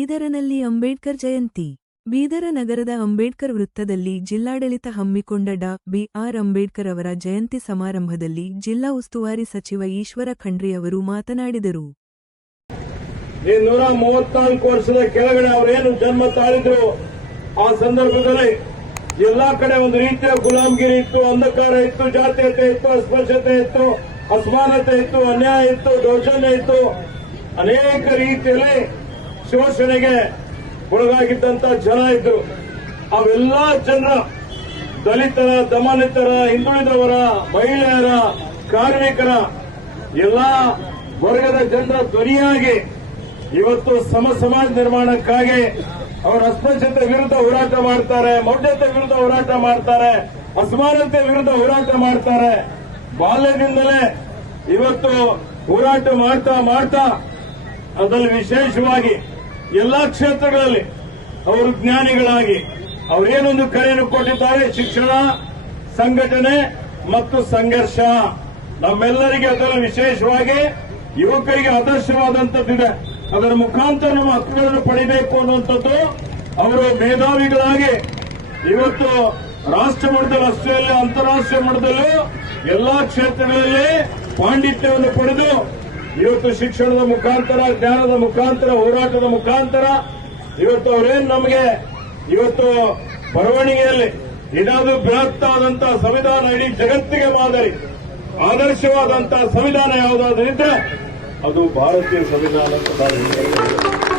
ಬೀದರನಲ್ಲಿ ಅಂಬೇಡ್ಕರ್ ಜಯಂತಿ. ಬೀದರ ನಗರದ ಅಂಬೇಡ್ಕರ್ ವೃತ್ತದಲ್ಲಿ ಜಿಲ್ಲಾಡಳಿತ ಹಮ್ಮಿಕೊಂಡ ಡಾ. ಬಿ.ಆರ್. ಅಂಬೇಡ್ಕರ್ ಅವರ ಜಯಂತಿ ಸಮಾರಂಭದಲ್ಲಿ ಜಿಲ್ಲಾ ಉಸ್ತುವಾರಿ ಸಚಿವ ಈಶ್ವರ ಖಂಡ್ರೆ ಅವರು ಮಾತನಾಡಿದರು. 134 ವರ್ಷದ ಕೆಳಗಡೆ ಅವರೇನು ಜನ್ಮ ತಾಳಿದ್ರು ಆ ಸಂದರ್ಭದಲ್ಲಿ ಎಲ್ಲಾ ಕಡೆ ಒಂದು ರೀತಿಯ ಗುಲಾಮಗಿರಿ ಇತ್ತು, ಅಂಧಕಾರ ಇತ್ತು, ಜಾತೀಯತೆ ಇತ್ತು, ಅಸ್ಪೃಶ್ಯತೆ ಇತ್ತು, ಅಸಮಾನತೆ ಇತ್ತು, ಅನ್ಯಾಯ ಇತ್ತು, ದೌರ್ಜನ್ಯ ಇತ್ತು. ಅನೇಕ ರೀತಿಯಲ್ಲಿ ಶೋಷಣೆಗೆ ಒಳಗಾಗಿದ್ದಂತ ಜನ ಇದ್ರು. ಅವೆಲ್ಲಾ ಜನರ, ದಲಿತರ, ದಮನಿತರ, ಹಿಂದುಳಿದವರ, ಮಹಿಳೆಯರ, ಕಾರ್ಮಿಕರ ಎಲ್ಲಾ ವರ್ಗದ ಜನರ ಧ್ವನಿಯಾಗಿ ಇವತ್ತು ಸಮಾಜ ನಿರ್ಮಾಣಕ್ಕಾಗಿ ಅವರು ಅಸ್ಪೃಶ್ಯತೆ ವಿರುದ್ಧ ಹೋರಾಟ ಮಾಡ್ತಾರೆ, ಮೌಢ್ಯತೆ ವಿರುದ್ಧ ಹೋರಾಟ ಮಾಡ್ತಾರೆ, ಅಸಮಾನತೆ ವಿರುದ್ಧ ಹೋರಾಟ ಮಾಡ್ತಾರೆ. ಬಾಲ್ಯದಿಂದಲೇ ಇವತ್ತು ಹೋರಾಟ ಮಾಡ್ತಾ ಅದರಲ್ಲಿ ವಿಶೇಷವಾಗಿ ಎಲ್ಲಾ ಕ್ಷೇತ್ರಗಳಲ್ಲಿ ಅವರು ಜ್ಞಾನಿಗಳಾಗಿ ಅವರೇನೊಂದು ಕರೆಯನ್ನು ಕೊಟ್ಟಿದ್ದಾರೆ, ಶಿಕ್ಷಣ, ಸಂಘಟನೆ ಮತ್ತು ಸಂಘರ್ಷ. ನಮ್ಮೆಲ್ಲರಿಗೆ ಅದರಲ್ಲಿ ವಿಶೇಷವಾಗಿ ಯುವಕರಿಗೆ ಆದರ್ಶವಾದಂತದ್ದಿದೆ. ಅದರ ಮುಖಾಂತರ ನಮ್ಮ ಹಕ್ಕುಗಳನ್ನು ಪಡಿಬೇಕು ಅನ್ನುವಂಥದ್ದು ಅವರು ಮೇಧಾವಿಗಳಾಗಿ ಇವತ್ತು ರಾಷ್ಟ್ರ ಮಟ್ಟದಲ್ಲಿ ಅಷ್ಟೇ ಅಲ್ಲ, ಅಂತಾರಾಷ್ಟ್ರೀಯ ಮಟ್ಟದಲ್ಲೂ ಎಲ್ಲಾ ಕ್ಷೇತ್ರಗಳಲ್ಲಿ ಪಾಂಡಿತ್ಯವನ್ನು ಪಡೆದು ಇವತ್ತು ಶಿಕ್ಷಣದ ಮುಖಾಂತರ, ಜ್ಞಾನದ ಮುಖಾಂತರ, ಹೋರಾಟದ ಮುಖಾಂತರ ಇವತ್ತು ಅವರೇನು ನಮಗೆ ಇವತ್ತು ಬರವಣಿಗೆಯಲ್ಲಿ ಏನಾದರೂ ಬೃಹತ್ತಾದಂತಹ ಸಂವಿಧಾನ, ಇಡೀ ಜಗತ್ತಿಗೆ ಮಾದರಿ ಆದರ್ಶವಾದಂತಹ ಸಂವಿಧಾನ ಯಾವುದಾದ್ರೂ ಇದ್ರೆ ಅದು ಭಾರತೀಯ ಸಂವಿಧಾನ ಅಂತ ನಾನು ಹೇಳ್ತೇನೆ.